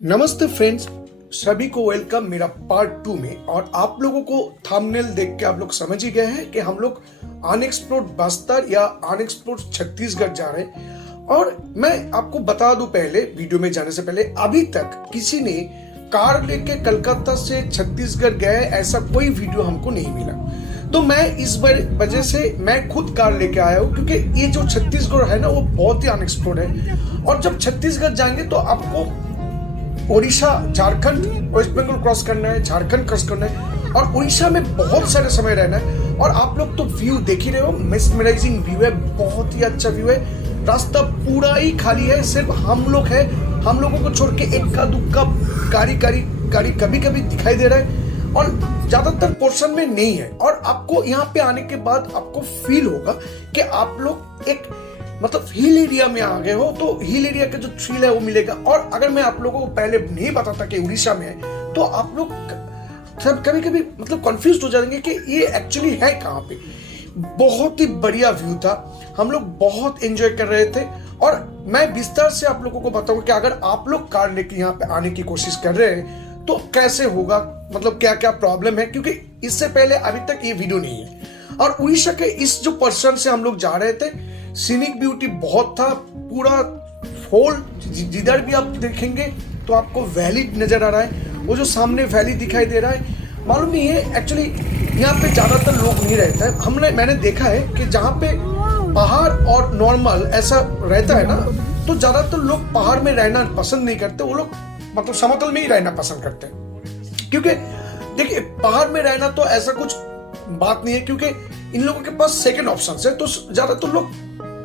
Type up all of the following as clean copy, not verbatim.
नमस्ते फ्रेंड्स, सभी को वेलकम मेरा पार्ट 2 में। और आप लोगों को थंबनेल देख के आप लोग समझ ही गए हैं कि हम लोग अनएक्सप्लोर्ड बस्तर या अनएक्सप्लोर्ड छत्तीसगढ़ जा रहे हैं। और मैं आपको बता दूं, पहले वीडियो में जाने से पहले, अभी तक किसी ने कार लेके कलकत्ता से छत्तीसगढ़ गए ऐसा कोई वीडियो हमको नहीं मिला। तो मैं इस वजह से मैं खुद कार लेके आया हूँ, क्योंकि ये जो छत्तीसगढ़ है ना, वो बहुत ही अनएक्सप्लोर्ड है। और जब छत्तीसगढ़ जाएंगे तो आपको ओडिशा, झारखंड, वेस्ट बंगाल क्रॉस करना है, झारखंड क्रॉस करना है और उड़ीसा में बहुत सारे समय रहना है। और आप लोग तो व्यू देख ही रहे हो, मेस्मराइजिंग व्यू है, बहुत ही अच्छा व्यू है। रास्ता पूरा ही खाली है, सिर्फ हम लोग हैं। हम लोगों को छोड़ के इक्का दुक्का गाड़ी कभी कभी दिखाई दे रहा है और ज्यादातर पोर्शन में नहीं है। और आपको यहाँ पे आने के बाद आपको फील होगा कि आप लोग एक मतलब हिल एरिया में आ गए हो, तो हिल एरिया का जो थ्रिल है वो मिलेगा। और अगर मैं आप लोगों को पहले नहीं बताता कि उड़ीसा में है, तो आप लोग सब कभी कभी मतलब कंफ्यूज हो जाएंगे कि ये एक्चुअली है कहाँ पे। बहुत ही बढ़िया व्यू था, हम लोग बहुत एंजॉय कर रहे थे। और मैं विस्तार से आप लोगों को बताऊंगा कि अगर आप लोग कार लेके यहाँ पे आने की कोशिश कर रहे हैं तो कैसे होगा, मतलब क्या क्या प्रॉब्लम है, क्योंकि इससे पहले अभी तक ये वीडियो नहीं है। और उड़ीसा के इस जो पर्सन से हम लोग जा रहे थे, सीनिक ब्यूटी बहुत था, पूरा होल जिधर भी आप देखेंगे तो आपको वैली नजर आ रहा है। वो जो सामने वैली दिखाई दे रहा है, मालूम नहीं है एक्चुअली यहाँ पे ज्यादातर लोग नहीं रहता है। मैंने देखा है कि जहाँ पे पहाड़ और नॉर्मल ऐसा रहता है ना, तो ज्यादातर लोग पहाड़ में रहना पसंद नहीं करते। वो लोग मतलब समतल में ही रहना पसंद करते हैं, क्योंकि देखिए पहाड़ में रहना तो ऐसा कुछ बात नहीं है, क्योंकि इन लोगों के पास सेकंड ऑप्शन है, तो ज्यादातर लोग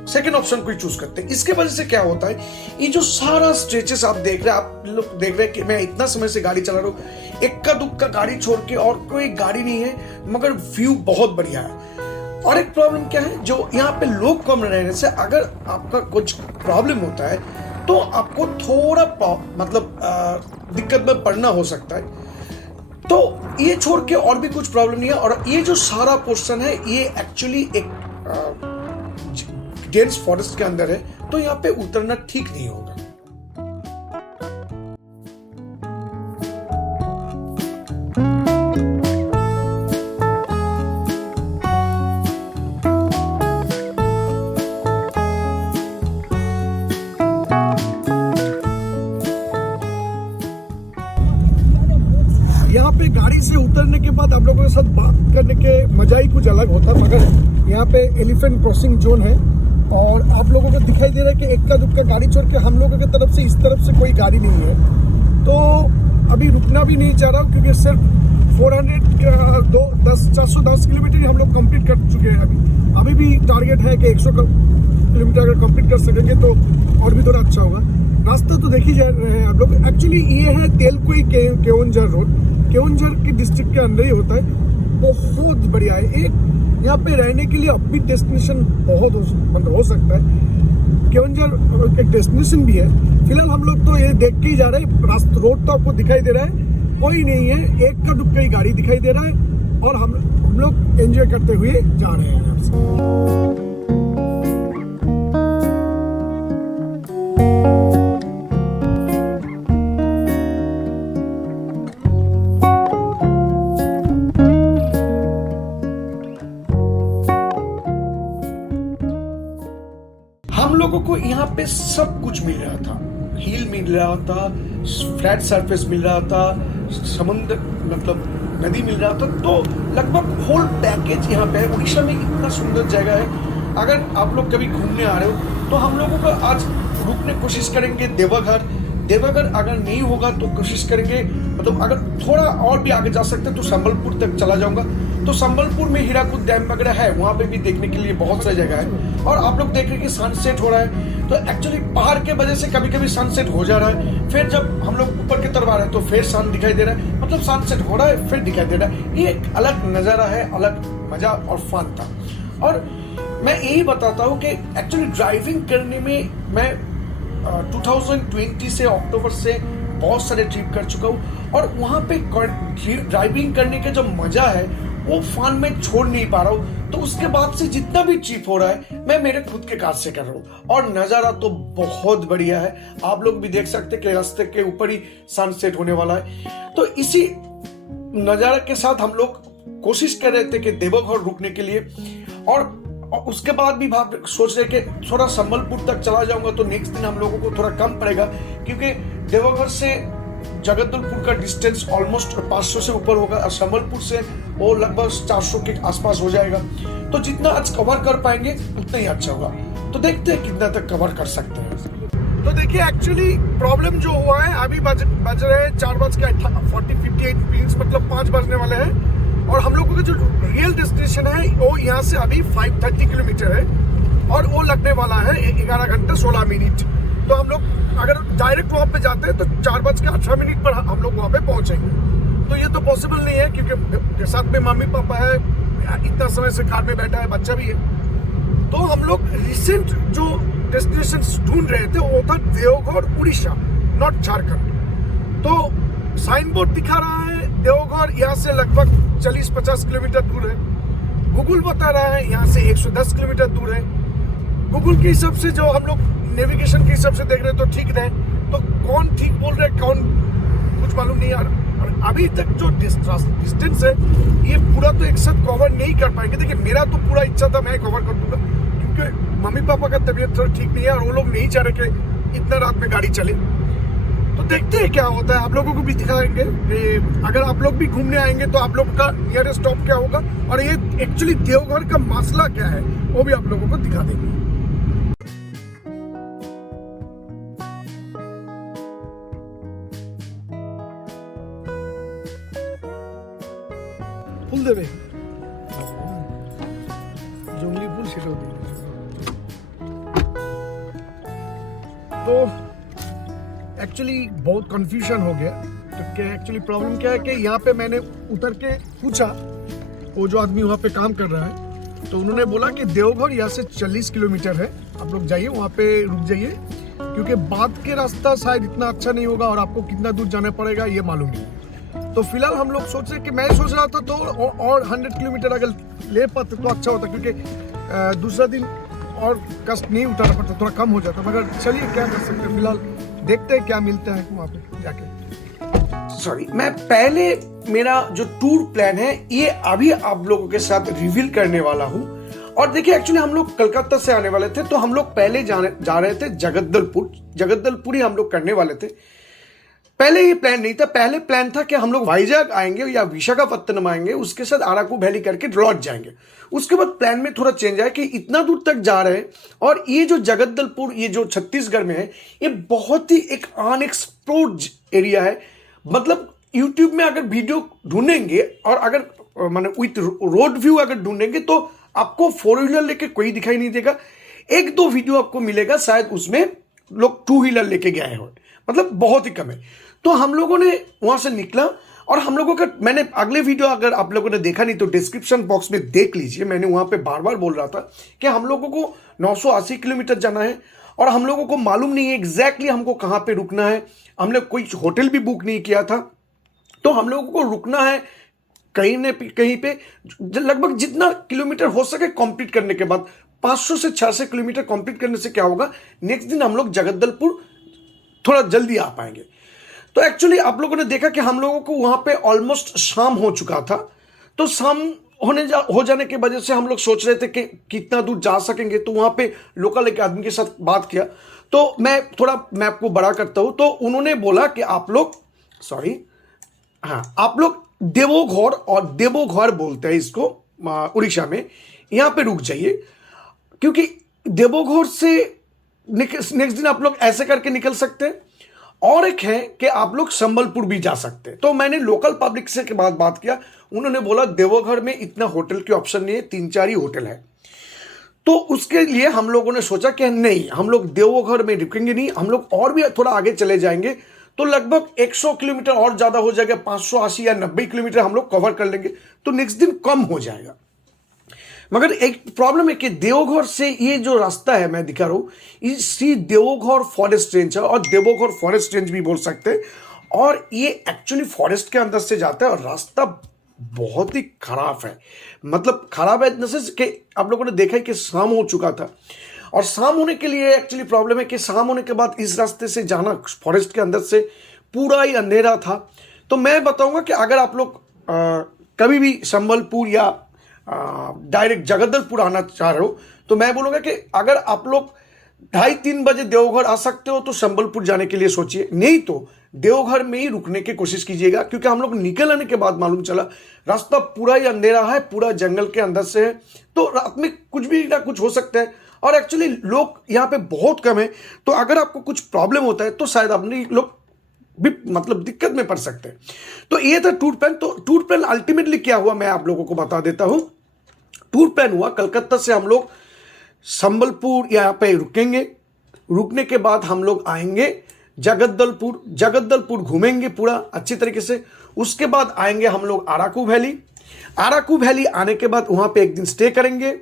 सेकंड ऑप्शन को ही चूज करते हैं। इसके वजह से क्या होता है, ये जो सारा स्ट्रेचेस आप देख रहे हैं, आप लोग देख रहे हैं कि मैं इतना समय से गाड़ी चला रहा हूँ, इक्का दुक्का गाड़ी छोड़ के और कोई गाड़ी नहीं है, मगर व्यू बहुत बढ़िया है। और एक प्रॉब्लम क्या है, जो यहाँ पे लोग कम रहने से अगर आपका कुछ प्रॉब्लम होता है तो आपको थोड़ा मतलब दिक्कत में पड़ना हो सकता है। तो ये छोड़ के और भी कुछ प्रॉब्लम नहीं है। और ये जो सारा पोर्शन है, ये एक्चुअली एक डेंस फॉरेस्ट के अंदर है, तो यहाँ पे उतरना ठीक नहीं होगा। यहाँ पे गाड़ी से उतरने के बाद आप लोगों के साथ बात करने के मजा ही कुछ अलग होता है। मगर यहाँ पे एलिफेंट क्रॉसिंग जोन है और आप लोगों को दिखाई दे रहा है कि इक्का दुक्का गाड़ी छोड़ के हम लोगों की तरफ से, इस तरफ से कोई गाड़ी नहीं है। तो अभी रुकना भी नहीं चाह रहा, क्योंकि सिर्फ 410 किलोमीटर हम लोग कंप्लीट कर चुके हैं। अभी भी टारगेट है कि 100 किलोमीटर अगर कंप्लीट कर सकेंगे तो और भी थोड़ा अच्छा होगा। रास्ता तो देख ही जा रहे हैं आप लोग। एक्चुअली ये है तेलकोई केओंझर रोड, केओंझर के डिस्ट्रिक्ट के अंदर ही होता है। बहुत बढ़िया है, एक यहाँ पे रहने के लिए अपनी डेस्टिनेशन बहुत हो सकता है। केओंझर एक डेस्टिनेशन भी है। फिलहाल हम लोग तो ये देख के ही जा रहे हैं, रास्ता रोड तो आपको दिखाई दे रहा है, कोई नहीं है, एक का दुक्का ही गाड़ी दिखाई दे रहा है और हम लोग एंजॉय करते हुए जा रहे हैं यहाँ से। हम लोगों को यहाँ पे सब कुछ मिल रहा था, हिल मिल रहा था, फ्लैट सरफेस मिल रहा था, समुद्र मतलब नदी मिल रहा था। तो लगभग होल पैकेज यहाँ पे है। उड़ीसा में इतना सुंदर जगह है, अगर आप लोग कभी घूमने आ रहे हो तो हम लोगों को आज रुकने की कोशिश करेंगे देवघर अगर नहीं होगा तो कोशिश करेंगे, मतलब अगर थोड़ा और भी आगे जा सकते हैं तो संबलपुर तक चला जाऊंगा। तो संबलपुर में हीराकुद डैम वगैरह है, वहां पे भी देखने के लिए बहुत सारी जगह है। और आप लोग देख रहे हैं कि सनसेट हो रहा है, तो एक्चुअली पहाड़ के वजह से कभी कभी सनसेट हो जा रहा है, फिर जब हम लोग ऊपर की तरफ आ रहे हैं तो फिर सन दिखाई दे रहा है, मतलब सनसेट हो रहा है फिर दिखाई दे रहा है। ये एक अलग नजारा है, अलग मजा और फन था। और मैं यही बताता हूँ कि एक्चुअली ड्राइविंग करने में मैं 2020 से अक्टूबर से बहुत सारे ट्रिप कर चुका हूँ। और वहाँ पे ड्राइविंग करने का जो मजा है वो फन में छोड़ नहीं पा रहा हूँ। तो उसके बाद से जितना भी ट्रिप हो रहा है मैं मेरे खुद के कार से कर रहा हूँ और नज़ारा तो बहुत बढ़िया है। आप लोग भी देख सकते हैं कि रास्ते के ऊपर ही सनसेट होने वाला है। तो इसी नज़ारा के साथ हम लोग कोशिश कर रहे थे कि देवघर रुकने के लिए, और उसके बाद भी सोच रहे कि थोड़ा संबलपुर तक चला जाऊंगा तो नेक्स्ट दिन हम लोगों को थोड़ा कम पड़ेगा, क्योंकि देवघर से जगदलपुर का डिस्टेंस ऑलमोस्ट 500 से ऊपर होगा और संबलपुर से वो लगभग 400 के आसपास हो जाएगा। तो जितना आज कवर कर पाएंगे उतना ही अच्छा होगा। तो देखते हैं कितना तक कवर कर सकते हैं। तो देखिए एक्चुअली प्रॉब्लम जो हुआ है, अभी बज रहे हैं 4:40 मतलब 5 बजने वाले हैं, और हम लोगों का जो रियल डेस्टिनेशन है वो यहाँ से अभी 530 किलोमीटर है और वो लगने वाला है 11 घंटे 16 मिनट। तो हम लोग अगर डायरेक्ट वहाँ पे जाते हैं तो 4:18 पर हम लोग वहाँ पे पहुँचेंगे। तो ये तो पॉसिबल नहीं है क्योंकि साथ में मम्मी पापा है, इतना समय से कार में बैठा है, बच्चा भी है। तो हम लोग रिसेंट जो डेस्टिनेशन ढूंढ रहे थे वो था देवघर उड़ीसा, नॉट झारखंड। तो साइन बोर्ड दिखा रहा है देवघर यहाँ से लगभग 40-50 किलोमीटर दूर है। गूगल बता रहा है यहाँ से 110 किलोमीटर दूर है। गूगल के हिसाब से जो हम लोग नेविगेशन के हिसाब से देख रहे हैं तो ठीक है। तो कौन ठीक बोल रहा है कौन कुछ मालूम नहीं यार। और अभी तक जो डिस्टेंस है ये पूरा तो एक साथ कवर नहीं कर पाएंगे। देखिए मेरा तो पूरा इच्छा था मैं कवर कर दूंगा, क्योंकि मम्मी पापा का तबीयत थोड़ा ठीक नहीं है और वो लोग नहीं चाह रहे कि इतना रात में गाड़ी चले। तो देखते हैं क्या होता है, आप लोगों को भी दिखाएंगे कि अगर आप लोग भी घूमने आएंगे तो आप लोग का नियरेस्ट स्टॉप क्या होगा और ये एक्चुअली देवघर का मसला क्या है वो भी आप लोगों को दिखा देंगे। फुल देवे जंगली फुल सेटा तो एक्चुअली बहुत कंफ्यूजन हो गया। तो क्या एक्चुअली प्रॉब्लम क्या है कि यहाँ पे मैंने उतर के पूछा, वो जो आदमी वहाँ पे काम कर रहा है, तो उन्होंने बोला कि देवघर यहाँ से 40 किलोमीटर है, आप लोग जाइए वहाँ पे रुक जाइए, क्योंकि बाद के रास्ता शायद इतना अच्छा नहीं होगा और आपको कितना दूर जाना पड़ेगा ये मालूम नहीं। तो फिलहाल हम लोग सोच रहे कि मैं सोच रहा था तो और 100 किलोमीटर अगर ले पाते तो अच्छा होता, क्योंकि दूसरा दिन और कष्ट नहीं उठाना पड़ता, थोड़ा कम हो जाता। मगर चलिए क्या कर सकते हैं, फिलहाल देखते हैं क्या मिलता है वहाँ पे जाके। सॉरी, मैं पहले मेरा जो टूर प्लान है ये अभी आप लोगों के साथ रिवील करने वाला हूँ। और देखिए एक्चुअली हम लोग कलकत्ता से आने वाले थे, तो हम लोग पहले जा रहे थे जगदलपुर ही हम लोग करने वाले थे। पहले ये प्लान नहीं था, पहले प्लान था कि हम लोग वाइजैक आएंगे या विशाखापत्तनम आएंगे, उसके साथ अराकू वैली करके लौट जाएंगे। उसके बाद प्लान में थोड़ा चेंज आया कि इतना दूर तक जा रहे हैं और ये जो जगदलपुर, ये जो छत्तीसगढ़ में है, ये बहुत ही एक अनएक्सप्लोर्ड एरिया है। मतलब यूट्यूब में अगर वीडियो ढूंढेंगे और अगर माने विथ रोड व्यू अगर ढूंढेंगे तो आपको 4 व्हीलर लेके कोई दिखाई नहीं देगा। 1-2 वीडियो आपको मिलेगा शायद उसमें लोग 2 व्हीलर लेके गए हो, मतलब बहुत ही कम है। तो हम लोगों ने वहां से निकला और हम लोगों का, मैंने अगले वीडियो अगर आप लोगों ने देखा नहीं तो डिस्क्रिप्शन बॉक्स में देख लीजिए, मैंने वहां पे बार बार बोल रहा था कि हम लोगों को 980 किलोमीटर जाना है और हम लोगों को मालूम नहीं है एग्जैक्टली हमको कहाँ पे रुकना है। हमने कोई होटल भी बुक नहीं किया था, तो हम लोगों को रुकना है कहीं पे लगभग जितना किलोमीटर हो सके कंप्लीट करने के बाद 500 से 600 किलोमीटर कंप्लीट करने से क्या होगा, नेक्स्ट दिन हम लोग जगदलपुर थोड़ा जल्दी आ पाएंगे। तो एक्चुअली आप लोगों ने देखा कि हम लोगों को वहां पे ऑलमोस्ट शाम हो चुका था। तो शाम हो जाने की वजह से हम लोग सोच रहे थे कि कितना दूर जा सकेंगे। तो वहां पे लोकल एक आदमी के साथ बात किया, तो मैं थोड़ा मैप को बड़ा करता हूं। तो उन्होंने बोला कि आप लोग आप लोग देवोघर, और देवोघर बोलते हैं इसको उड़ीसा में, यहां पे रुक जाइए, क्योंकि देवोघर से नेक्स्ट दिन आप लोग ऐसे करके निकल सकते हैं। और एक है कि आप लोग संबलपुर भी जा सकते हैं। तो मैंने लोकल पब्लिक से के बाद बात किया, उन्होंने बोला देवोघर में इतना होटल के ऑप्शन नहीं है, 3-4 ही होटल है। तो उसके लिए हम लोगों ने सोचा कि नहीं, हम लोग देवोघर में रुकेंगे नहीं, हम लोग और भी थोड़ा आगे चले जाएंगे तो लगभग 100 किलोमीटर और ज्यादा हो जाएगा, 580 या 90 किलोमीटर हम लोग कवर कर लेंगे, तो नेक्स्ट दिन कम हो जाएगा। मगर एक प्रॉब्लम है कि देवघर से ये जो रास्ता है मैं दिखा रहा हूं, इसी देवघर फॉरेस्ट रेंज है, और देवघर फॉरेस्ट रेंज भी बोल सकते हैं। और ये एक्चुअली फॉरेस्ट के अंदर से जाता है और रास्ता बहुत ही खराब है। मतलब खराब है इन द सेंस कि आप लोगों ने देखा है कि शाम हो चुका था, और शाम होने के लिए एक्चुअली प्रॉब्लम है कि शाम होने के बाद इस रास्ते से जाना फॉरेस्ट के अंदर से पूरा ही अंधेरा था। तो मैं बताऊंगा कि अगर आप लोग कभी भी संबलपुर या डायरेक्ट जगदलपुर आना चाह रहे हो, तो मैं बोलूँगा कि अगर आप लोग 2:30-3 बजे देवघर आ सकते हो तो संबलपुर जाने के लिए सोचिए, नहीं तो देवघर में ही रुकने की कोशिश कीजिएगा, क्योंकि हम लोग निकल आने के बाद मालूम चला रास्ता पूरा ही अंधेरा है, पूरा जंगल के अंदर से है, तो रात में कुछ भी ना कुछ हो सकता है। और एक्चुअली लोग यहाँ पे बहुत कम है, तो अगर आपको कुछ प्रॉब्लम होता है तो शायद अपने लोग भी मतलब दिक्कत में पड़ सकते हैं। तो ये था टूर प्लान। तो टूर प्लान अल्टीमेटली क्या हुआ मैं आप लोगों को बता देता हूं। टूर प्लान हुआ कलकत्ता से हम लोग संबलपुर यहाँ पे रुकेंगे, रुकने के बाद हम लोग आएंगे जगदलपुर, जगदलपुर घूमेंगे पूरा अच्छी तरीके से। उसके बाद आएंगे हम लोग अराकू वैली, अराकू वैली आने के बाद वहां पे एक दिन स्टे करेंगे।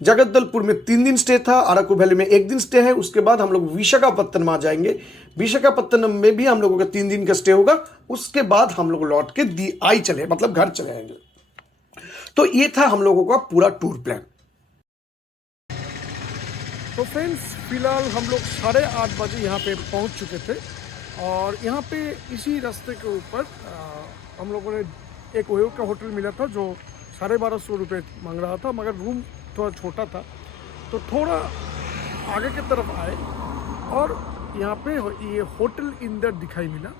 जगदलपुर में 3 दिन स्टे था, अराकू वैली में 1 दिन स्टे है। उसके बाद हम लोग विशाखापत्तनम आ जाएंगे, विशाखापत्तनम में भी हम लोगों का 3 दिन का स्टे होगा। उसके बाद हम लोग लौट के आई चले मतलब घर चले आएंगे। तो ये था हम लोगों का पूरा टूर प्लान। तो फ्रेंड्स फिलहाल हम लोग 8:30 बजे यहाँ पे पहुँच चुके थे, और यहाँ पे इसी रास्ते के ऊपर हम लोगों ने एक ओयो का होटल मिला था जो 1250 रुपये मांग रहा था, मगर रूम थोड़ा छोटा था। तो थोड़ा आगे की तरफ आए और यहाँ पे ये होटल इंदर दिखाई मिला।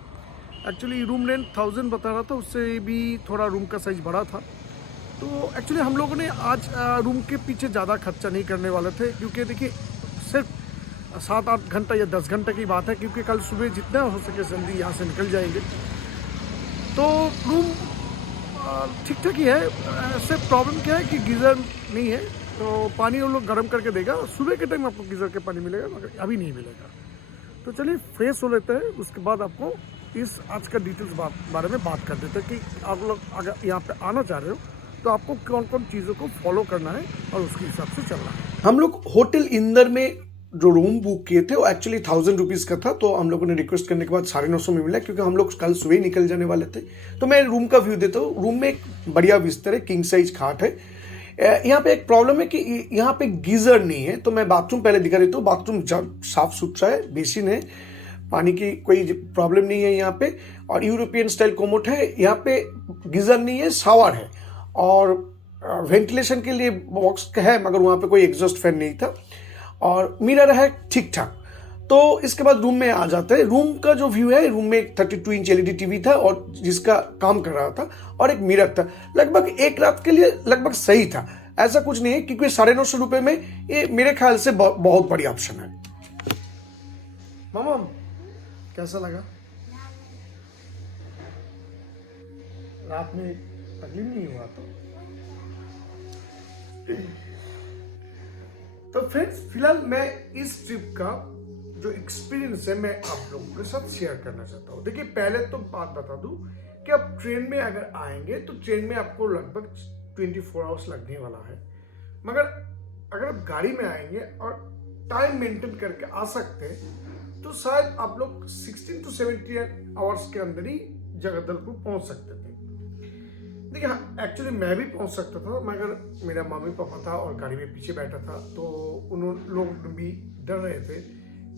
एक्चुअली रूम रेंट 1000 बता रहा था, उससे भी थोड़ा रूम का साइज बड़ा था। तो एक्चुअली हम लोगों ने आज रूम के पीछे ज़्यादा खर्चा नहीं करने वाले थे, क्योंकि देखिए सिर्फ 7-8 घंटा या 10 घंटे की बात है, क्योंकि कल सुबह जितना हो सके जल्दी यहाँ से निकल जाएंगे। तो रूम ठीक ठाक ही है। ऐसे प्रॉब्लम क्या है कि गीज़र नहीं है, तो पानी वो लोग गर्म करके देगा। सुबह के टाइम आपको गीज़र के पानी मिलेगा, मगर अभी नहीं मिलेगा। तो चलिए फ्रेश हो लेते हैं, उसके बाद आपको इस आज का डिटेल्स बारे में बात कर देते हैं कि आप लोग अगर यहाँ पे आना चाह रहे हो तो आपको कौन कौन चीज़ों को फॉलो करना है और उसके हिसाब से चलना है। हम लोग होटल इंदर में जो रूम बुक किए थे वो एक्चुअली 1000 रुपीज़ का था, तो हम लोगों ने रिक्वेस्ट करने के बाद 950 में मिला, क्योंकि हम लोग कल सुबह निकल जाने वाले थे। तो मैं रूम का व्यू देता हूँ। रूम में एक बढ़िया बिस्तर है, किंग साइज खाट है। यहाँ पे एक प्रॉब्लम है कि यहाँ पे गीजर नहीं है, तो मैं बाथरूम पहले दिखा देता हूँ। बाथरूम साफ सुथरा है, बेसिन है, पानी की कोई प्रॉब्लम नहीं है यहाँ पे, और यूरोपियन स्टाइल कोमोट है। यहाँ पे गीजर नहीं है, शावर है, और वेंटिलेशन के लिए बॉक्स है, मगर वहाँ पे कोई एग्जॉस्ट फैन नहीं था, और मिरर है ठीक ठाक। तो इसके बाद रूम में आ जाते हैं। रूम का जो व्यू है, रूम में एक 32 इंच एलईडी टीवी था और जिसका काम कर रहा था, और एक मिरर था। लगभग एक रात के लिए लगभग सही था, ऐसा कुछ नहीं है, क्योंकि 950 रुपये में ये मेरे ख्याल से बहुत बड़ी ऑप्शन है। मामा कैसा लगा? रात में तकलीफ नहीं हुआ? तो फ्रेंड्स फिलहाल मैं इस ट्रिप का जो एक्सपीरियंस है मैं आप लोगों के साथ शेयर करना चाहता हूँ। देखिए पहले तो बात बता दूं कि आप ट्रेन में अगर आएंगे तो ट्रेन में आपको लगभग 24 आवर्स लगने वाला है, मगर अगर आप गाड़ी में आएंगे और टाइम मेंटेन करके आ सकते हैं तो शायद आप लोग 16 to 17 आवर्स के अंदर ही जगदलपुर पहुंच सकते थे। देखिए हाँ, एक्चुअली मैं भी पहुंच सकता था, मगर मेरा मम्मी पापा था और गाड़ी में पीछे बैठा था, तो उन लोग भी डर रहे थे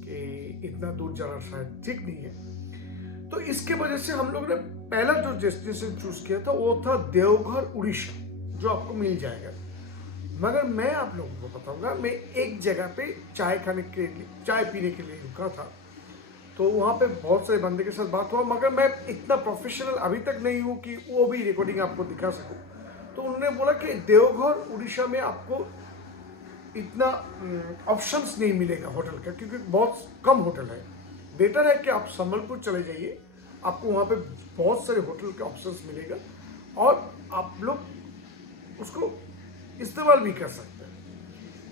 कि इतना दूर जाना शायद ठीक नहीं है। तो इसके वजह से हम लोग ने पहला जो डेस्टिनेशन चूज किया था वो था देवघर उड़ीसा, जो आपको मिल जाएगा। मगर मैं आप लोगों को बताऊंगा, मैं एक जगह पे चाय पीने के लिए रुका था, तो वहाँ पे बहुत सारे बंदे के साथ बात हुआ, मगर मैं इतना प्रोफेशनल अभी तक नहीं हूँ कि वो भी रिकॉर्डिंग आपको दिखा सकूँ। तो उन्होंने बोला कि देवघर उड़ीसा में आपको इतना ऑप्शंस नहीं मिलेगा होटल का, क्योंकि बहुत कम होटल है। बेटर है कि आप संबलपुर चले जाइए, आपको वहाँ पे बहुत सारे होटल के ऑप्शंस मिलेगा और आप लोग उसको इस्तेमाल भी कर सकते हैं।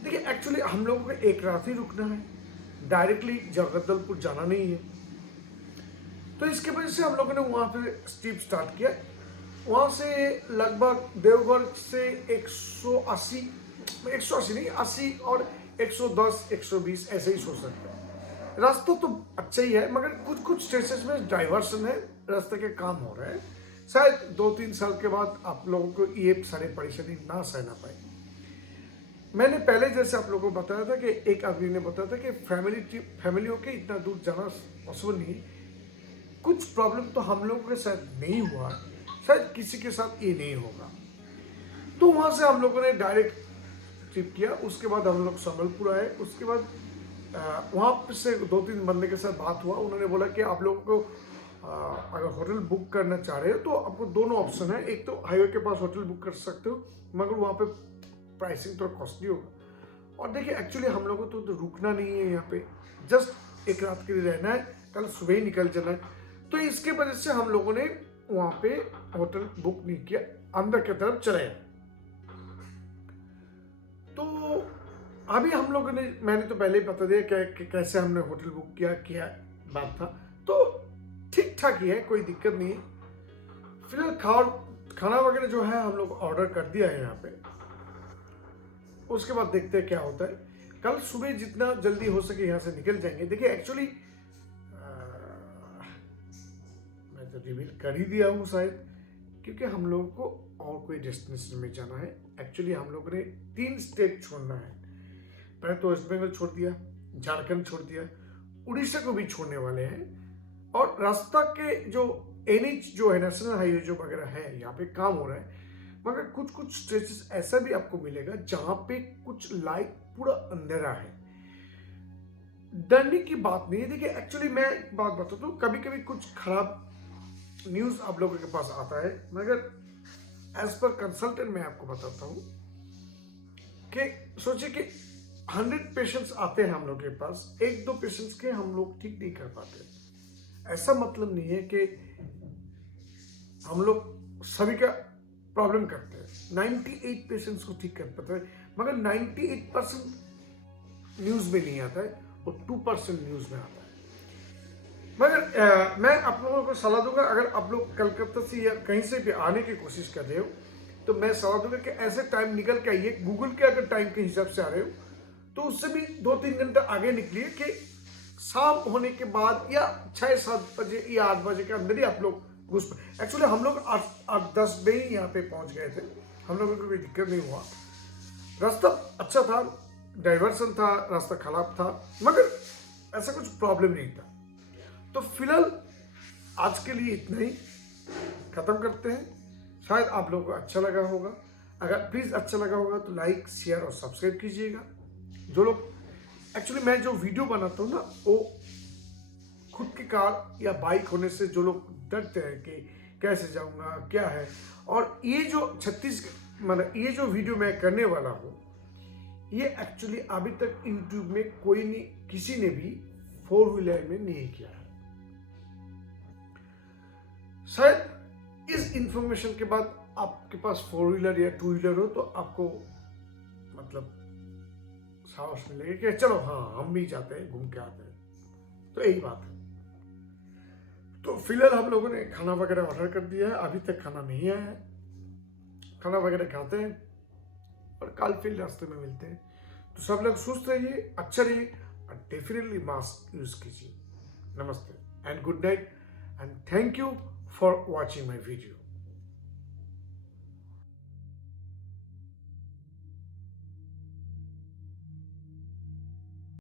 देखिए एक्चुअली हम लोगों को एक रात ही रुकना है, डायरेक्टली जगदलपुर जाना नहीं है। तो इसके वजह से हम लोगों ने वहाँ पे ट्रिप स्टार्ट किया। वहाँ से लगभग देवघर से 180 नहीं, 80 और 110 120 ऐसे ही सोच सकते हैं। रास्ता तो अच्छा ही है, मगर कुछ स्टेशन में डाइवर्सन है, रास्ते के काम हो रहे हैं, शायद 2-3 साल के बाद आप लोगों को ये सारी परेशानी ना सहना पाए। मैंने पहले जैसे आप लोगों को बताया था कि एक आदमी ने बताया था कि फैमिली होके इतना दूर जाना पॉसिबल नहीं। कुछ प्रॉब्लम तो हम लोगों के साथ नहीं हुआ, शायद किसी के साथ ये नहीं होगा। तो वहाँ से हम लोगों ने डायरेक्ट ट्रिप किया। उसके बाद हम लोग संबलपुर आए। उसके बाद वहाँ से 2-3 बंदे के साथ बात हुआ। उन्होंने बोला कि आप लोगों को अगर होटल बुक करना चाह रहे हो तो आपको दोनों ऑप्शन है। एक तो हाईवे के पास होटल बुक कर सकते हो, मगर वहाँ पे प्राइसिंग थोड़ा कॉस्टली होगा। और देखिए एक्चुअली हम लोगों को तो रुकना नहीं है यहाँ पे, जस्ट एक रात के लिए रहना है, कल सुबह ही निकल जाना है। तो इसके वजह से हम लोगों ने वहाँ पे होटल बुक नहीं किया, अंदर की तरफ चले गए। तो अभी हम लोगों ने, मैंने तो पहले ही बता दिया कि कैसे हमने होटल बुक किया बात था। तो ठीक ठाक ही है, कोई दिक्कत नहीं है। फिलहाल खाना वगैरह जो है हम लोग ऑर्डर कर दिया है यहाँ पे। उसके बाद देखते हैं क्या होता है। कल सुबह जितना जल्दी हो सके यहाँ से निकल जाएंगे। देखिए एक्चुअली मैं तो रिवील कर ही दिया हूँ शायद, क्योंकि हम लोगों को और कोई डेस्टिनेशन में जाना है। एक्चुअली हम लोगों ने 3 स्टेट छोड़ना है। पहले तो वेस्ट बंगाल छोड़ दिया, झारखंड छोड़ दिया, उड़ीसा को भी छोड़ने वाले हैं। और रास्ता के जो एनएच जो है, नेशनल हाईवे जो वगैरह है, यहाँ पे काम हो रहा है। मगर कुछ स्ट्रेचेस ऐसा भी आपको मिलेगा जहाँ पे कुछ लाइट पूरा अंधेरा है। डरने की बात नहीं है। देखिए एक्चुअली मैं एक बात बताता हूँ, कभी कभी कुछ खराब न्यूज़ आप लोगों के पास आता है, मगर एज पर कंसल्टेंट मैं आपको बताता हूँ कि सोचिए कि 100 पेशेंट्स आते हैं हम लोग के पास, 1-2 पेशेंट्स के हम लोग ठीक नहीं कर पाते। ऐसा मतलब नहीं है कि हम लोग सभी का प्रॉब्लम करते हैं। 98 पेशेंट्स को ठीक कर पाते हैं, मगर 98% न्यूज़ में नहीं आता है और 2% न्यूज़ में आता है। मगर मैं आप लोगों को सलाह दूंगा, अगर आप लोग कलकत्ता से या कहीं से भी आने की कोशिश कर रहे हो तो मैं सलाह दूंगा कि ऐसे टाइम निकल के आइए। गूगल के अगर टाइम के हिसाब से आ रहे हो तो उससे भी 2-3 घंटा आगे निकलिए, कि शाम होने के बाद या 6-7 बजे या 8 बजे के अंदर ही आप लोग घुस। एक्चुअली हम लोग 8-10 बजे ही यहाँ पे पहुँच गए थे। हम लोगों को कोई दिक्कत नहीं हुआ। रास्ता अच्छा था, डाइवर्सन था, रास्ता खराब था, मगर ऐसा कुछ प्रॉब्लम नहीं था। तो फिलहाल आज के लिए इतना ही ख़त्म करते हैं। शायद आप लोगों को अच्छा लगा होगा। अगर प्लीज़ अच्छा लगा होगा तो लाइक, शेयर और सब्सक्राइब कीजिएगा। जो लोग एक्चुअली मैं जो वीडियो बनाता हूँ ना, वो खुद की कार या बाइक होने से जो लोग डरते हैं कि कैसे जाऊँगा, क्या है, और ये जो मतलब ये जो वीडियो मैं करने वाला हूँ, ये एक्चुअली अभी तक यूट्यूब में कोई नहीं, किसी ने भी 4 व्हीलर में नहीं किया है। शायद इस इंफॉर्मेशन के बाद आपके पास 4 व्हीलर या 2 व्हीलर हो तो आपको मतलब साहस मिलेगा कि चलो हाँ हम भी जाते हैं, घूम के आते हैं। तो यही बात है। तो फिलहाल हम लोगों ने खाना वगैरह ऑर्डर कर दिया है, अभी तक खाना नहीं आया है। खाना वगैरह खाते हैं और कल फिर रास्ते में मिलते हैं। तो सब लोग सुस्त रहिए, अच्छा रहिए और डेफिनेटली मास्क यूज कीजिए। नमस्ते and good night and thank you for watching my video.